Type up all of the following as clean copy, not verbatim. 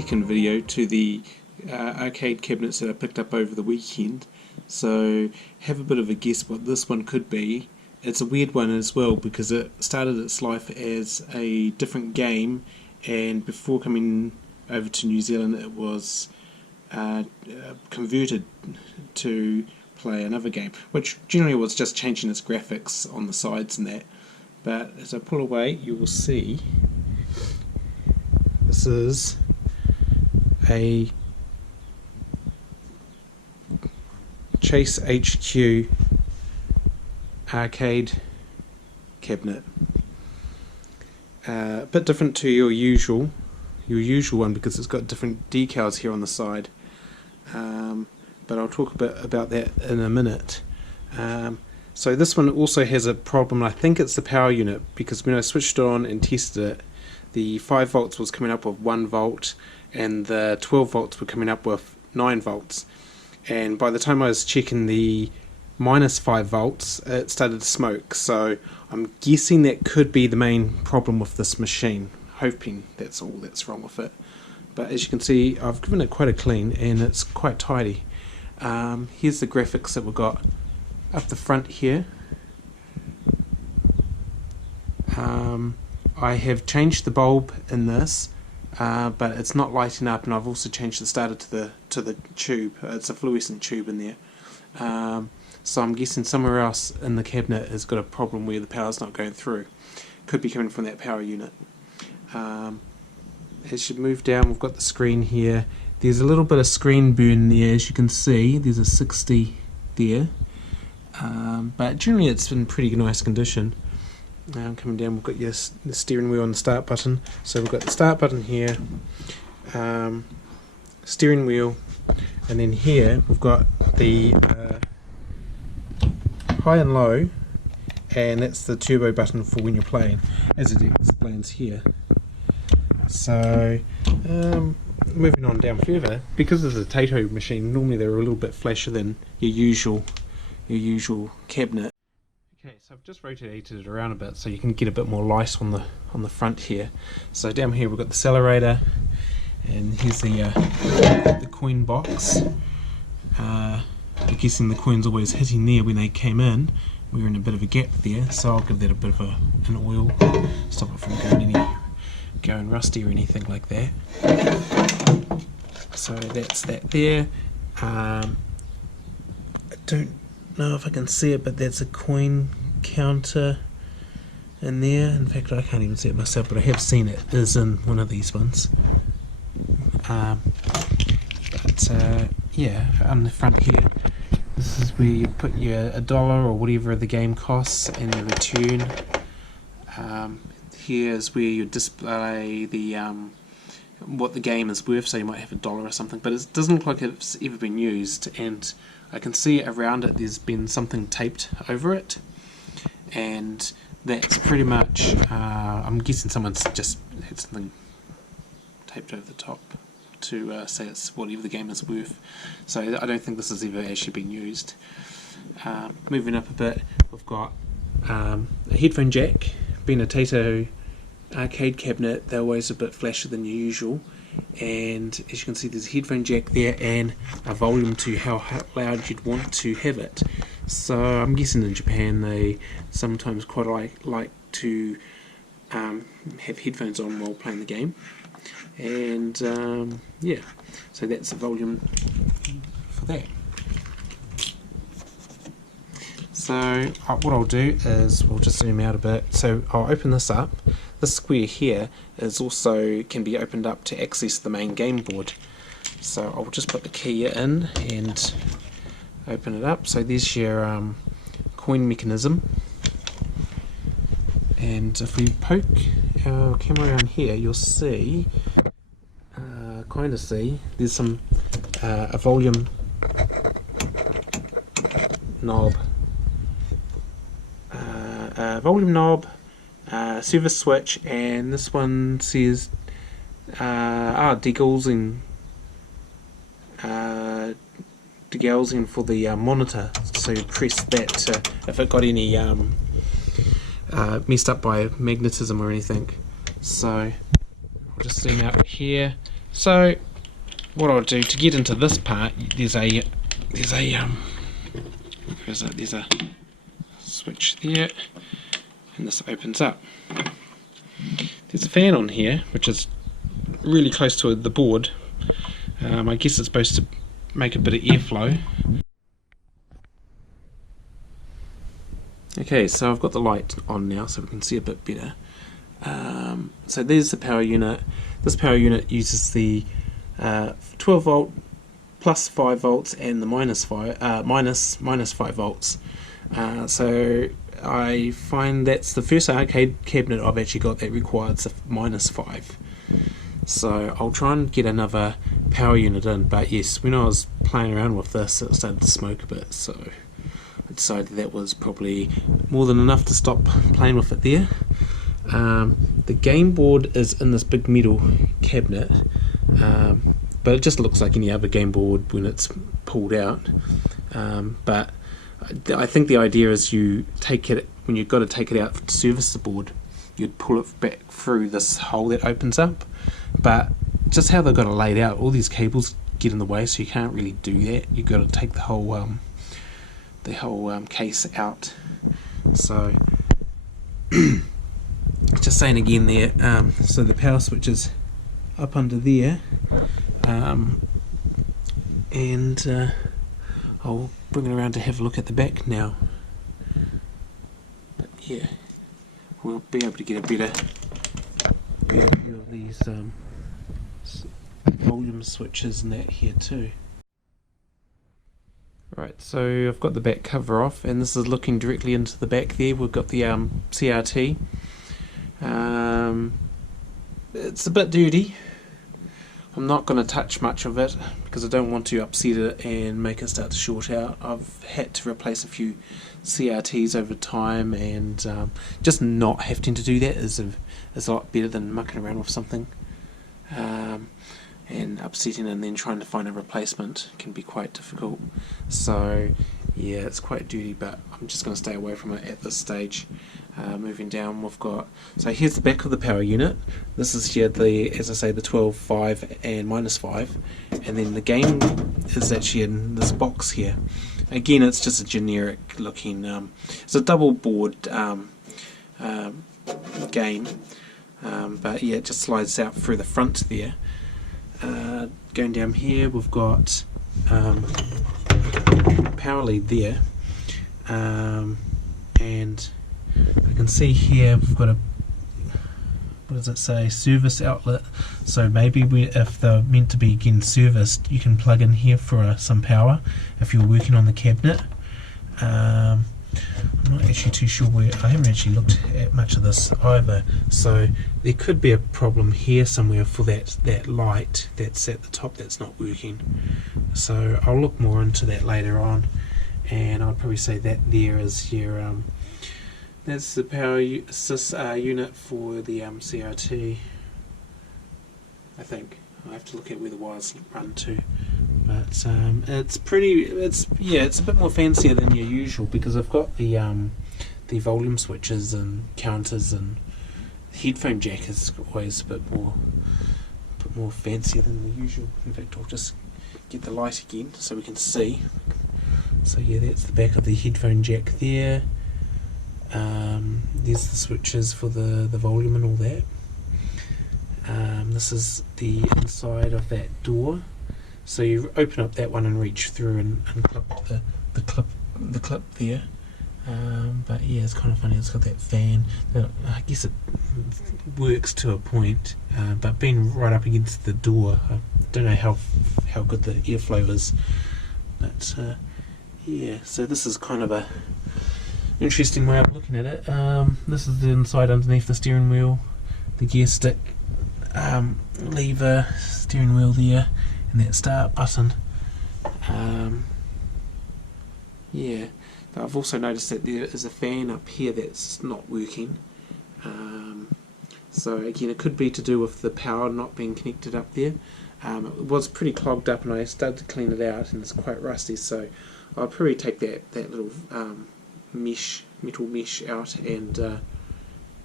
second video to the arcade cabinets that I picked up over the weekend, so have a bit of a guess what this one could be. It's a weird one as well because it started its life as a different game, and before coming over to New Zealand it was converted to play another game, which generally was just changing its graphics on the sides and that. But as I pull away, you will see this is a Chase HQ arcade cabinet. A bit different to your usual one because it's got different decals here on the side. But I'll talk a bit about that in a minute. So this one also has a problem. I think it's the power unit, because when I switched it on and tested it, the 5 volts was coming up with 1 volt and the 12 volts were coming up with 9 volts. And by the time I was checking the minus 5 volts, it started to smoke. So I'm guessing that could be the main problem with this machine. Hoping that's all that's wrong with it. But as you can see, I've given it quite a clean and it's quite tidy. Here's the graphics that we've got up the front here. I have changed the bulb in this, but it's not lighting up, and I've also changed the starter to the tube. It's a fluorescent tube in there. So I'm guessing somewhere else in the cabinet has got a problem where the power's not going through. Could be coming from that power unit. As you move down, we've got the screen here. There's a little bit of screen burn there, as you can see. There's a 60 there, but generally it's in pretty nice condition. Coming down, we've got the steering wheel and the start button. So we've got the start button here, steering wheel, and then here we've got the high and low, and that's the turbo button for when you're playing, as it explains here. So moving on down further, because it's a Taito machine, normally they're a little bit flashier than your usual cabinet. Okay, so I've just rotated it around a bit so you can get a bit more light on the front here. So down here we've got the accelerator, and here's the coin box. I'm guessing the coins always hitting there when they came in. We were in a bit of a gap there, so I'll give that a bit of an oil, stop it from going rusty or anything like that. So that's that there. I don't know if I can see it, but there's a coin counter in there. In fact, I can't even see it myself, but I have seen it is in one of these ones. Yeah, on the front here, this is where you put your $1 or whatever the game costs and the return. Here's where you display the what the game is worth, so you might have $1 or something, but it doesn't look like it's ever been used, and I can see around it there's been something taped over it, and that's pretty much, I'm guessing someone's just had something taped over the top to say it's whatever the game is worth, so I don't think this has ever actually been used. Moving up a bit, we've got a headphone jack. Being a Taito arcade cabinet, they're always a bit flashier than usual, and as you can see there's a headphone jack there and a volume to how loud you'd want to have it. So I'm guessing in Japan they sometimes quite like to have headphones on while playing the game, and yeah, so that's the volume for that. So what I'll do is we'll just zoom out a bit. So I'll open this up. This square here is also can be opened up to access the main game board. So I'll just put the key in and open it up. So there's your coin mechanism. And if we poke our camera around here, you'll see, kind of see, there's some a volume knob. Volume knob, service switch, and this one says degaussing for the monitor, so you press that if it got any messed up by magnetism or anything. So I'll just zoom out here. So what I'll do to get into this part, there's a switch there, and this opens up. There's a fan on here which is really close to the board. I guess it's supposed to make a bit of airflow. Okay, so I've got the light on now so we can see a bit better. So there's the power unit. This power unit uses the 12 volt plus 5 volts and the minus 5 volts. So I find that's the first arcade cabinet I've actually got that requires a minus 5. So I'll try and get another power unit in, but yes, when I was playing around with this it started to smoke a bit, so I decided that was probably more than enough to stop playing with it there. The game board is in this big metal cabinet, but it just looks like any other game board when it's pulled out. But I think the idea is you take it, when you've got to take it out to service the board, you'd pull it back through this hole that opens up. But just how they've got it laid out, all these cables get in the way, so you can't really do that. You've got to take the whole case out. So just saying again there, so the power switch is up under there, and I'll bring it around to have a look at the back now. But yeah, we'll be able to get a better view of these volume switches and that here too. Right, so I've got the back cover off, and this is looking directly into the back there. We've got the CRT. It's a bit dirty. I'm not going to touch much of it because I don't want to upset it and make it start to short out. I've had to replace a few CRTs over time, and just not having to do that is a lot better than mucking around with something and upsetting and then trying to find a replacement can be quite difficult. So yeah, it's quite dirty, but I'm just going to stay away from it at this stage. Moving down, we've got, so here's the back of the power unit. This is here the, as I say, the 12, 5 and minus 5, and then the game is actually in this box here. Again, it's just a generic looking, it's a double board game, but yeah, it just slides out through the front there. Going down here, we've got power lead there, and I can see here we've got a, what does it say, service outlet. So maybe if they're meant to be again serviced, you can plug in here for some power if you're working on the cabinet. I'm not actually too sure where, I haven't actually looked at much of this either, so there could be a problem here somewhere for that light that's at the top that's not working. So I'll look more into that later on, and I'd probably say that there is your that's the power assist unit for the CRT. I think I have to look at where the wires run to, but it's pretty. It's a bit more fancier than your usual because I've got the volume switches and counters, and the headphone jack is always a bit more fancier than the usual. In fact, I'll just get the light again so we can see. So yeah, that's the back of the headphone jack there. There's the switches for the volume and all that. This is the inside of that door. So you open up that one and reach through and clip the clip there. But yeah, it's kind of funny. It's got that fan. I guess it works to a point, but being right up against the door, I don't know how good the airflow is. But yeah, so this is kind of a interesting way of looking at it. This is the inside underneath the steering wheel, the gear stick, lever, steering wheel there, and that start button. Yeah, but I've also noticed that there is a fan up here that's not working. So again, it could be to do with the power not being connected up there. It was pretty clogged up, and I started to clean it out, and it's quite rusty. So I'll probably take that little metal mesh out and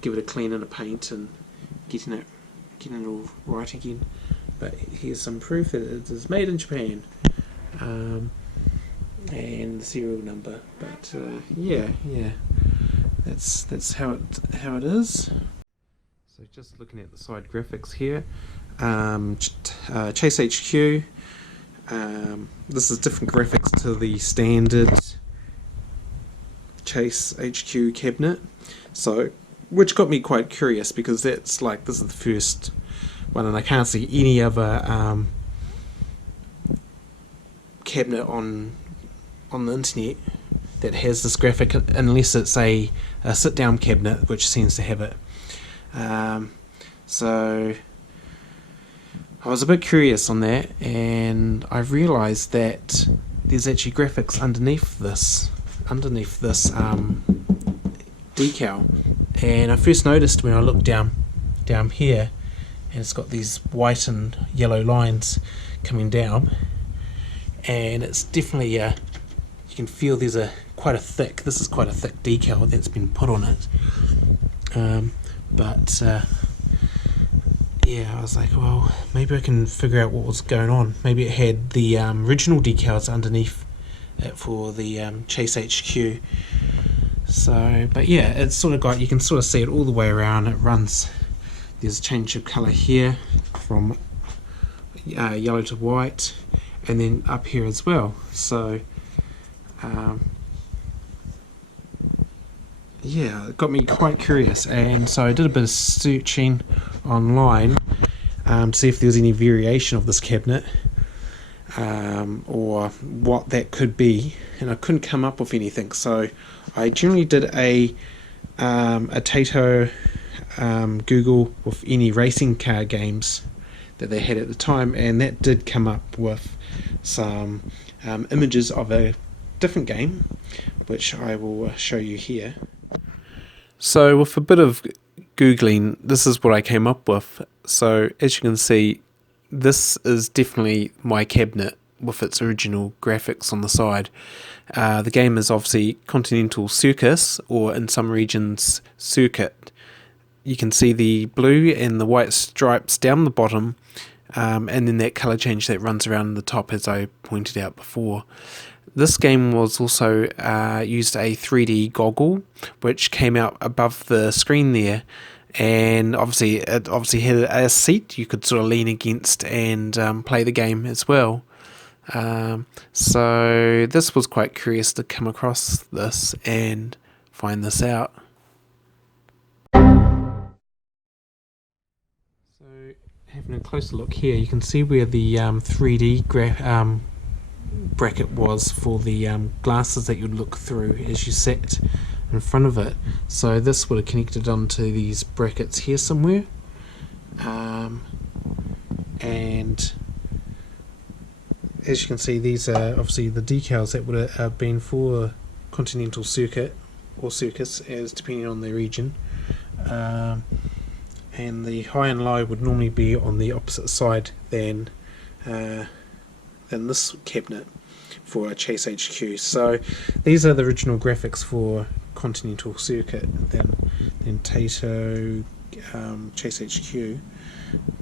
give it a clean and a paint and getting it all right again. but here's some proof that it is made in Japan, and the serial number. But yeah, that's how it is. So just looking at the side graphics here, Chase HQ. This is different graphics to the standard Chase HQ cabinet, so which got me quite curious, because that's like, this is the first one, and I can't see any other cabinet on the internet that has this graphic, unless it's a sit-down cabinet, which seems to have it. So I was a bit curious on that, and I realised that there's actually graphics underneath this decal, and I first noticed when I looked down here, and it's got these white and yellow lines coming down, and it's definitely you can feel there's quite a thick decal that's been put on it, but yeah, I was like, well, maybe I can figure out what was going on. Maybe it had the original decals underneath it for the Chase HQ. So, but yeah, it's sort of got, you can sort of see it all the way around. It runs, there's a change of colour here from yellow to white, and then up here as well. So yeah, it got me quite curious, and so I did a bit of searching online to see if there was any variation of this cabinet, or what that could be, and I couldn't come up with anything. So I generally did a Taito Google with any racing car games that they had at the time, and that did come up with some images of a different game, which I will show you here. So with a bit of Googling, this is what I came up with. So as you can see, this is definitely my cabinet with its original graphics on the side. The game is obviously Continental Circus, or in some regions Circuit. You can see the blue and the white stripes down the bottom, and then that colour change that runs around the top, as I pointed out before. This game was also used a 3D goggle, which came out above the screen there, and it had a seat you could sort of lean against and play the game as well. So this was quite curious to come across this and find this out. So having a closer look here, you can see where the 3D bracket was for the glasses that you'd look through as you sat in front of it. So this would have connected onto these brackets here somewhere, and as you can see, these are obviously the decals that would have been for Continental Circuit or Circus, as depending on the region, and the high and low would normally be on the opposite side than this cabinet for a Chase HQ. So these are the original graphics for Continental Circuit, then Taito, Chase HQ.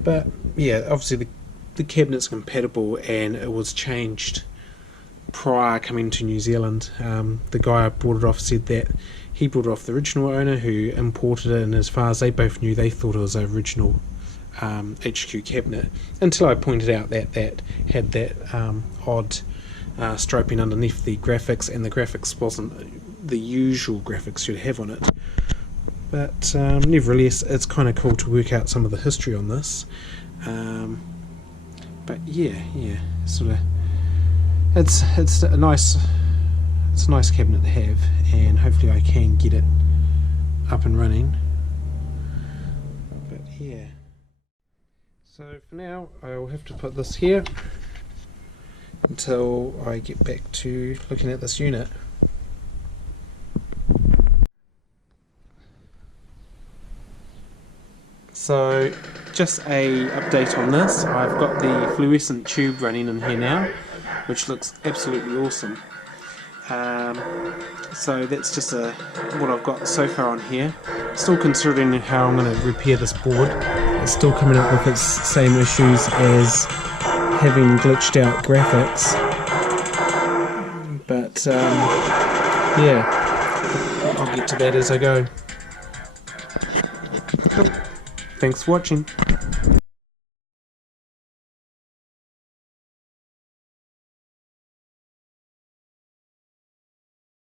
But yeah, obviously the cabinet's compatible, and it was changed prior coming to New Zealand. The guy I bought it off said that he bought it off the original owner who imported it, and as far as they both knew, they thought it was an original HQ cabinet, until I pointed out that that had that odd striping underneath the graphics, and the graphics wasn't the usual graphics you'd have on it. But nevertheless, it's kind of cool to work out some of the history on this. But yeah, sort of, it's a nice cabinet to have, and hopefully I can get it up and running. But yeah. So for now, I'll have to put this here until I get back to looking at this unit. So just a update on this. I've got the fluorescent tube running in here now, which looks absolutely awesome. So that's just what I've got so far on here. Still considering how I'm going to repair this board. It's still coming up with its same issues as having glitched out graphics. But yeah, I'll get to that as I go. Thanks for watching.